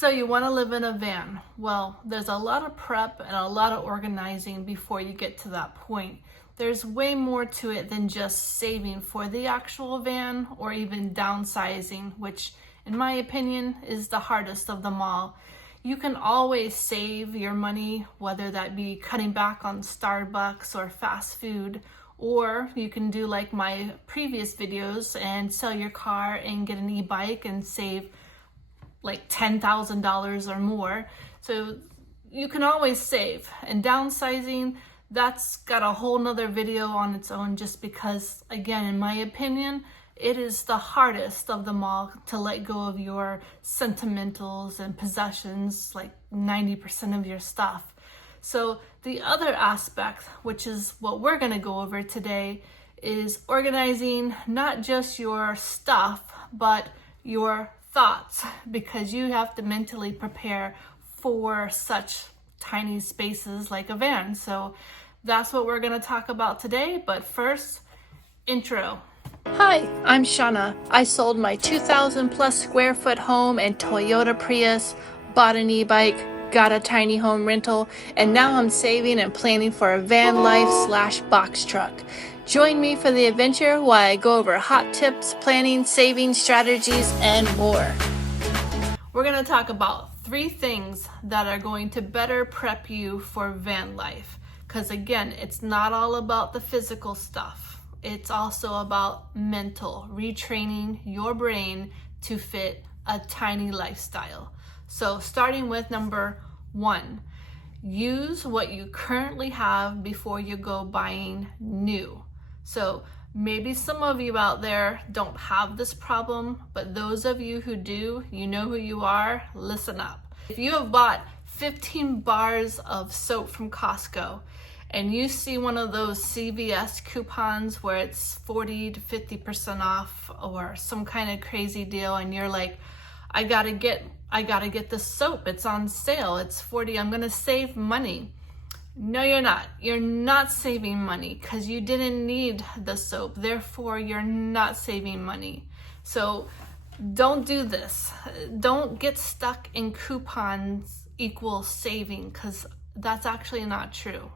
So you want to live in a van. Well, there's a lot of prep and a lot of organizing before you get to that point. There's way more to it than just saving for the actual van or even downsizing, which in my opinion is the hardest of them all. You can always save your money, whether that be cutting back on Starbucks or fast food, or you can do like my previous videos and sell your car and get an e-bike and save like $10,000 or more. So you can always save. And downsizing, that's got a whole nother video on its own, just because, again, in my opinion, it is the hardest of them all to let go of your sentimentals and possessions, like 90% of your stuff. So the other aspect, which is what we're going to go over today, is organizing not just your stuff, but your thoughts, because you have to mentally prepare for such tiny spaces like a van. So that's what we're going to talk about today. But first, intro. Hi, I'm Shauna. I sold my 2,000 plus square foot home and Toyota Prius, bought an e-bike, got a tiny home rental, and now I'm saving and planning for a van life / box truck. Join me for the adventure while I go over hot tips, planning, saving strategies, and more. We're going to talk about 3 things that are going to better prep you for van life. Because again, it's not all about the physical stuff. It's also about mental, retraining your brain to fit a tiny lifestyle. So starting with number 1, use what you currently have before you go buying new. So maybe some of you out there don't have this problem, but those of you who do, you know who you are, listen up. If you have bought 15 bars of soap from Costco and you see one of those CVS coupons where it's 40 to 50% off or some kind of crazy deal, and you're like, I gotta get this soap, it's on sale, it's 40, I'm gonna save money. No, you're not. You're not saving money because you didn't need the soap. Therefore, you're not saving money. So don't do this. Don't get stuck in coupons equals saving, because that's actually not true.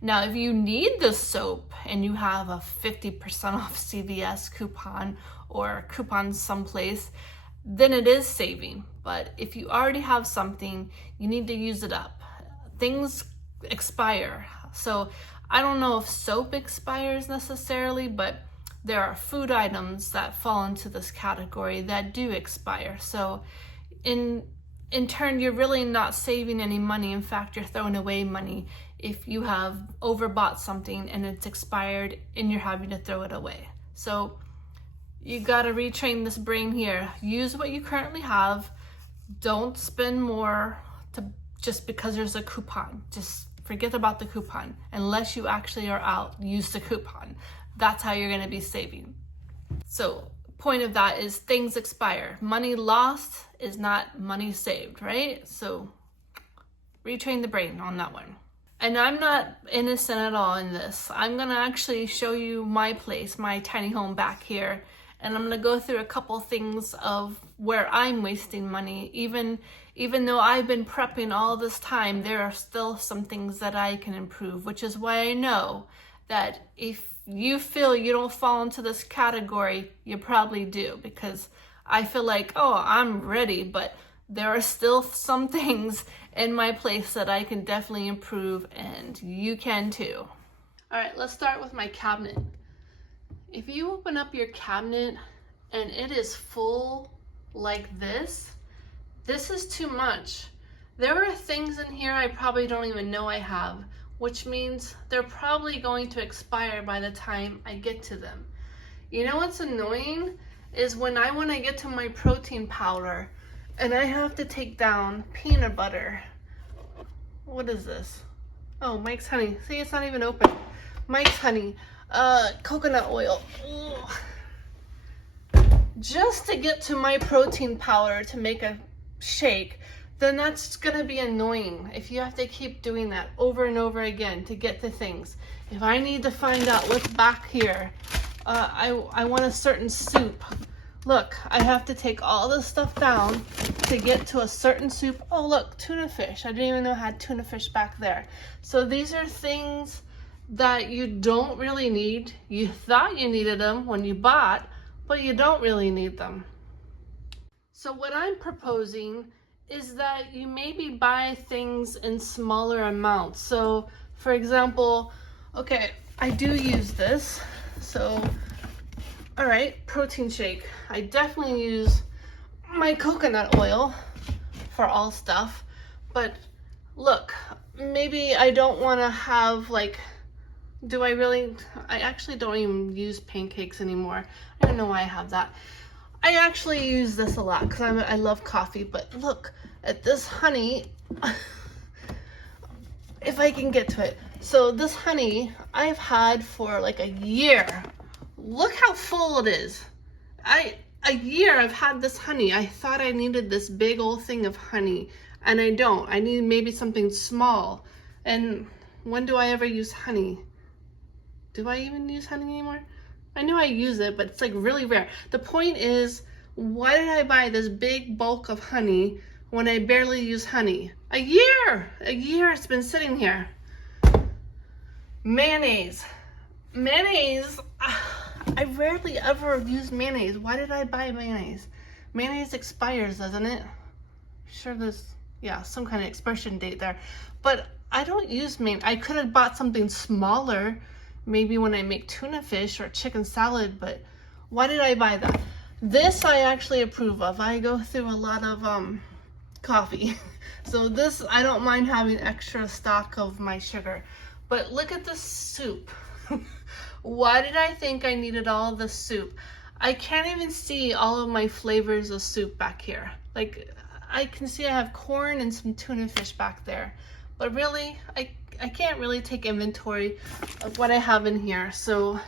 Now, if you need the soap and you have a 50% off CVS coupon or coupon someplace, then it is saving. But if you already have something, you need to use it up. Things expire. So I don't know if soap expires necessarily, but there are food items that fall into this category that do expire. So in turn, you're really not saving any money. In fact, you're throwing away money if you have overbought something and it's expired and you're having to throw it away. So you got to retrain this brain here. Use what you currently have. Don't spend more just because there's a coupon. Just forget about the coupon. Unless you actually are out, use the coupon. That's how you're going to be saving. So point of that is things expire. Money lost is not money saved, right? So retrain the brain on that one. And I'm not innocent at all in this. I'm going to actually show you my place, my tiny home back here. And I'm going to go through a couple things of where I'm wasting money. Even though I've been prepping all this time, there are still some things that I can improve, which is why I know that if you feel you don't fall into this category, you probably do, because I feel like, oh, I'm ready, but there are still some things in my place that I can definitely improve, and you can too. All right, let's start with my cabinet. If you open up your cabinet and it is full like this is too much. There are things in here I probably don't even know I have, which means they're probably going to expire by the time I get to them. You know what's annoying is when I want to get to my protein powder and I have to take down peanut butter. What is this? Oh, Mike's Honey. See, it's not even open. Mike's Honey. Coconut oil. Ugh. Just to get to my protein powder to make a shake, then that's gonna be annoying if you have to keep doing that over and over again to get to things. If I need to find out what's back here, I want a certain soup. Look, I have to take all this stuff down to get to a certain soup. Oh, look, tuna fish. I didn't even know I had tuna fish back there. So these are things that you don't really need. You thought you needed them when you bought, but you don't really need them. So what I'm proposing is that you maybe buy things in smaller amounts. So for example, okay, I do use this. So, all right, protein shake. I definitely use my coconut oil for all stuff, but look, maybe I don't want to have like, I actually don't even use pancakes anymore. I don't know why I have that. I actually use this a lot because I love coffee, but look at this honey. If I can get to it. So this honey I've had for like a year. Look how full it is. A year I've had this honey. I thought I needed this big old thing of honey, and I don't. I need maybe something small. And when do I ever use honey? Do I even use honey anymore? I know I use it, but it's like really rare. The point is, why did I buy this big bulk of honey when I barely use honey? A year it's been sitting here. Mayonnaise. I rarely ever use mayonnaise. Why did I buy mayonnaise? Mayonnaise expires, doesn't it? Sure there's, yeah, some kind of expiration date there. But I don't use mayonnaise. I could have bought something smaller, maybe when I make tuna fish or chicken salad, but why did I buy that? This I actually approve of. I go through a lot of coffee. So this, I don't mind having extra stock of my sugar. But look at this soup. Why did I think I needed all this soup? I can't even see all of my flavors of soup back here. Like, I can see I have corn and some tuna fish back there. But really, I can't really take inventory of what I have in here. So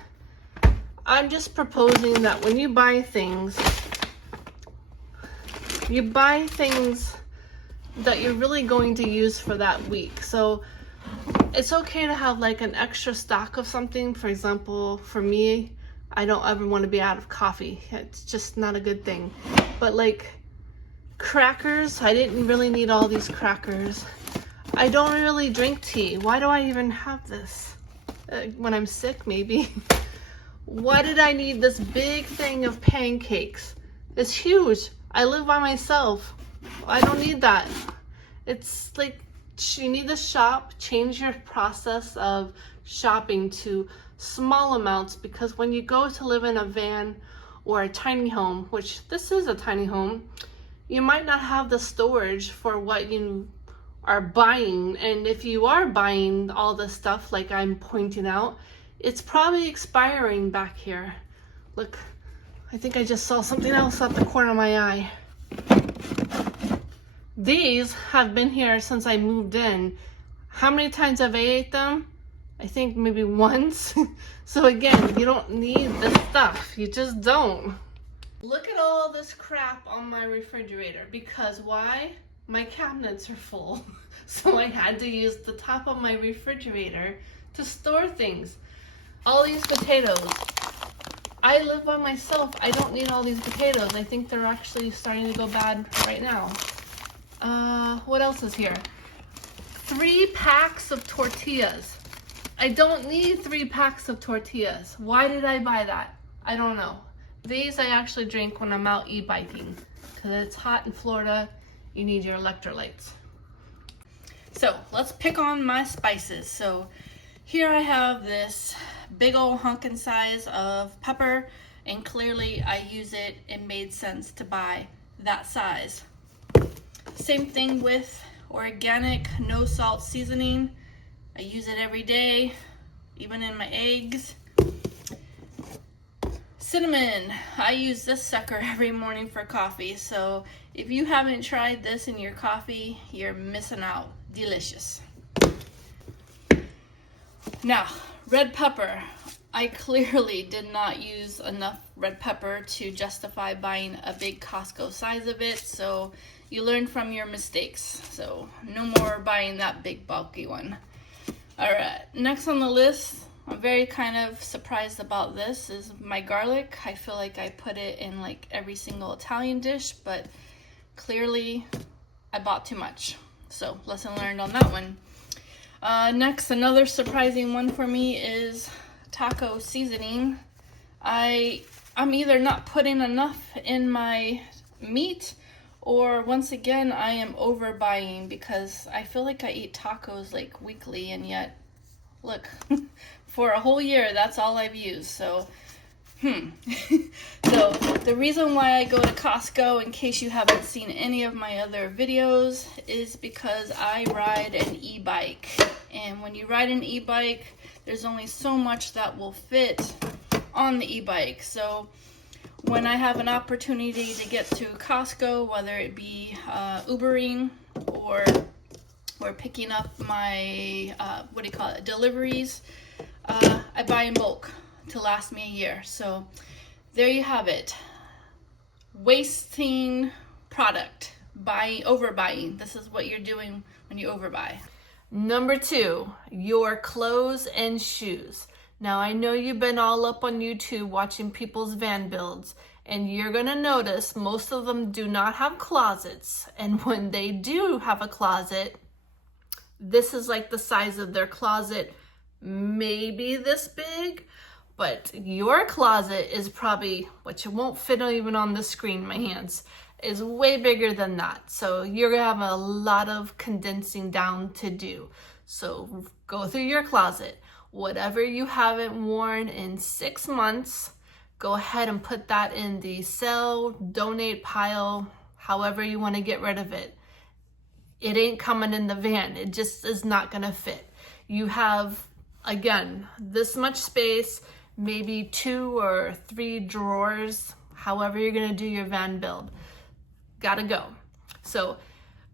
I'm just proposing that when you buy things that you're really going to use for that week. So it's okay to have like an extra stock of something. For example, for me, I don't ever want to be out of coffee. It's just not a good thing. But like crackers, I didn't really need all these crackers. I don't really drink tea. Why do I even have this? When I'm sick, maybe. Why did I need this big thing of pancakes? It's huge. I live by myself. I don't need that. It's like, you need to shop, change your process of shopping to small amounts, because when you go to live in a van or a tiny home, which this is a tiny home, you might not have the storage for what you are buying. And if you are buying all this stuff like I'm pointing out, it's probably expiring back here. Look, I think I just saw something else out the corner of my eye. These have been here since I moved in. How many times have I ate them? I think maybe once. So again, you don't need this stuff. You just don't. Look at all this crap on my refrigerator. Because why? My cabinets are full. So I had to use the top of my refrigerator to store things. All these potatoes. I live by myself. I don't need all these potatoes. I think they're actually starting to go bad right now. What else is here? 3 packs of tortillas. I don't need 3 packs of tortillas. Why did I buy that? I don't know. These I actually drink when I'm out e-biking, because it's hot in Florida. You need your electrolytes. So let's pick on my spices. So here I have this big old hunkin' size of pepper, and clearly I use it. It made sense to buy that size. Same thing with organic, no salt seasoning. I use it every day, even in my eggs. Cinnamon, I use this sucker every morning for coffee. So if you haven't tried this in your coffee, you're missing out. Delicious. Now, red pepper. I clearly did not use enough red pepper to justify buying a big Costco size of it, so you learn from your mistakes. So no more buying that big bulky one. All right, next on the list, I'm very kind of surprised about this is my garlic. I feel like I put it in like every single Italian dish, but clearly I bought too much. So lesson learned on that one. Next, another surprising one for me is taco seasoning. I'm either not putting enough in my meat, or once again I am overbuying, because I feel like I eat tacos like weekly, and yet look, for a whole year that's all I've used. So so the reason why I go to Costco, in case you haven't seen any of my other videos, is because I ride an e-bike. And when you ride an e-bike, there's only so much that will fit on the e-bike. So when I have an opportunity to get to Costco, whether it be Ubering or picking up my, deliveries, I buy in bulk to last me a year. So there you have it. Wasting product, overbuying. This is what you're doing when you overbuy. Number 2, your clothes and shoes. Now, I know you've been all up on YouTube watching people's van builds, and you're gonna notice most of them do not have closets. And when they do have a closet, this is like the size of their closet, maybe this big, but your closet is probably, which won't fit even on the screen, my hands, is way bigger than that. So you're gonna have a lot of condensing down to do. So go through your closet. Whatever you haven't worn in 6 months, go ahead and put that in the sell, donate pile, however you want to get rid of it. It ain't coming in the van. It just is not gonna fit. You have, again, this much space, maybe 2 or 3 drawers, however you're gonna do your van build. Gotta go. So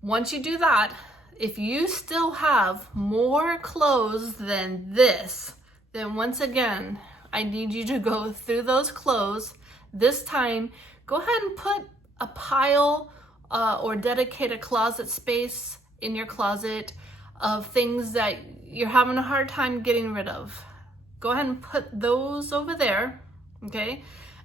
once you do that, if you still have more clothes than this, then once again, I need you to go through those clothes. This time, go ahead and put a pile or dedicate a closet space in your closet of things that you're having a hard time getting rid of. Go ahead and put those over there, okay?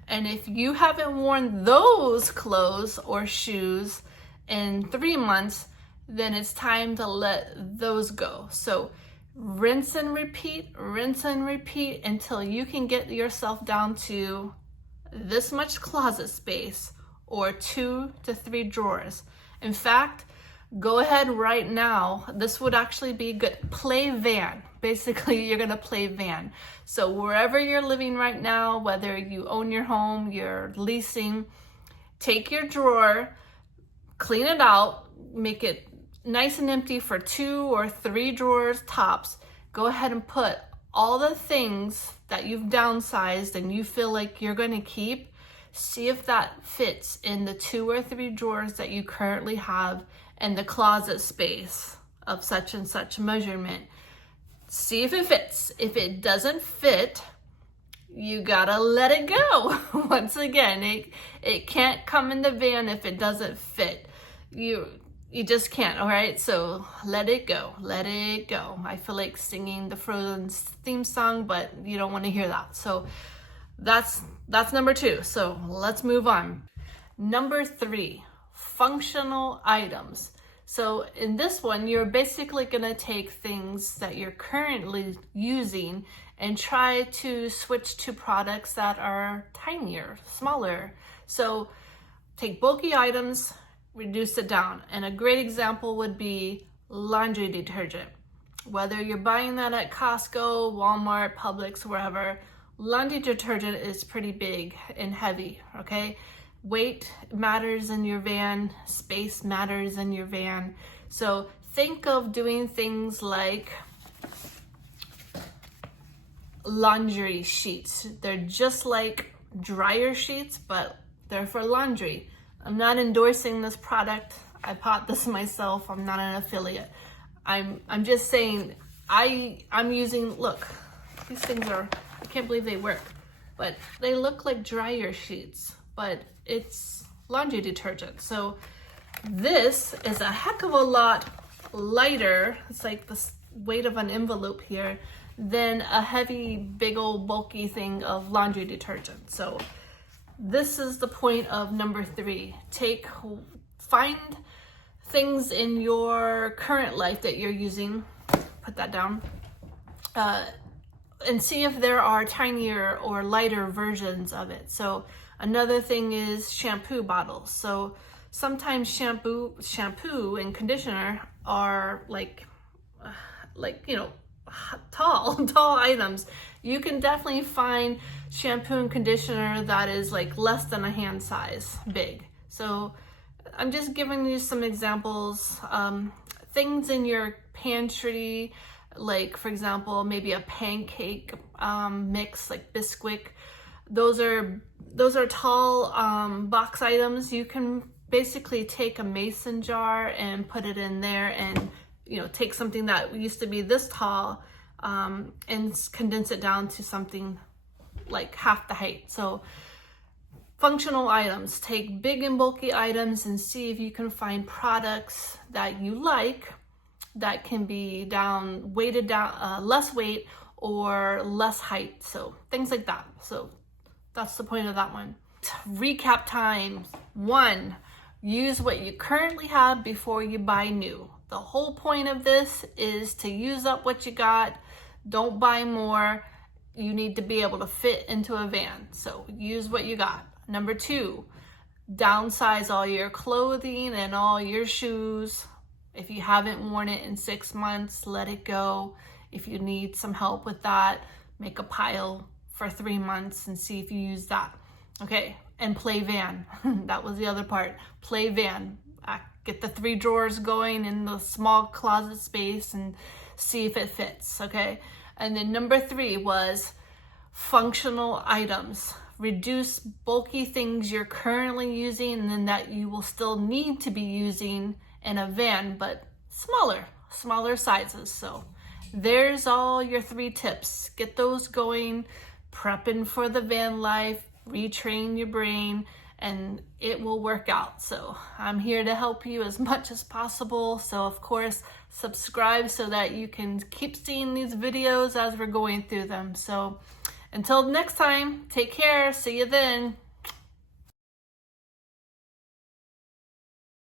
And if you haven't worn those clothes or shoes in 3 months, then it's time to let those go. So rinse and repeat until you can get yourself down to this much closet space or 2 to 3 drawers. In fact, go ahead right now. This would actually be good. Play van. Basically, you're gonna play van. So wherever you're living right now, whether you own your home, you're leasing, take your drawer, clean it out, make it nice and empty for 2 or 3 drawers tops. Go ahead and put all the things that you've downsized and you feel like you're gonna keep. See if that fits in the 2 or 3 drawers that you currently have in the closet space of such and such measurement. See if it fits. If it doesn't fit, you gotta let it go. Once again, it can't come in the van if it doesn't fit. You just can't, all right? So let it go, let it go. I feel like singing the Frozen theme song, but you don't wanna hear that. So that's number 2. So let's move on. Number 3, functional items. So in this one, you're basically gonna take things that you're currently using and try to switch to products that are tinier, smaller. So take bulky items, reduce it down. And a great example would be laundry detergent. Whether you're buying that at Costco, Walmart, Publix, wherever, laundry detergent is pretty big and heavy, okay? Weight matters in your van, space matters in your van. So think of doing things like laundry sheets. They're just like dryer sheets, but they're for laundry. I'm not endorsing this product. I bought this myself. I'm not an affiliate. I'm just saying I'm using, look, these things are, I can't believe they work, but they look like dryer sheets, but it's laundry detergent. So this is a heck of a lot lighter. It's like the weight of an envelope here than a heavy, big old bulky thing of laundry detergent. So this is the point of number 3. Find things in your current life that you're using, put that down, and see if there are tinier or lighter versions of it. So another thing is shampoo bottles. So sometimes shampoo and conditioner are like you know, tall items. You can definitely find shampoo and conditioner that is like less than a hand size big. So I'm just giving you some examples. Things in your pantry, like for example, maybe a pancake mix, like Bisquick. Those are tall box items. You can basically take a mason jar and put it in there, and take something that used to be this tall and condense it down to something like half the height. So functional items, take big and bulky items and see if you can find products that you like that can be weighted down, less weight or less height. So things like that. So that's the point of that one. Recap time. 1, use what you currently have before you buy new. The whole point of this is to use up what you got. Don't buy more. You need to be able to fit into a van. So use what you got. Number 2, downsize all your clothing and all your shoes. If you haven't worn it in 6 months, let it go. If you need some help with that, make a pile for 3 months and see if you use that. Okay, and play van. That was the other part. Play van. Get the 3 drawers going in the small closet space and see if it fits, okay? And then number 3 was functional items. Reduce bulky things you're currently using and then that you will still need to be using in a van, but smaller sizes. So there's all your 3 tips. Get those going, prepping for the van life, retrain your brain, and it will work out. So I'm here to help you as much as possible. So of course, subscribe so that you can keep seeing these videos as we're going through them. So until next time, take care. See you then.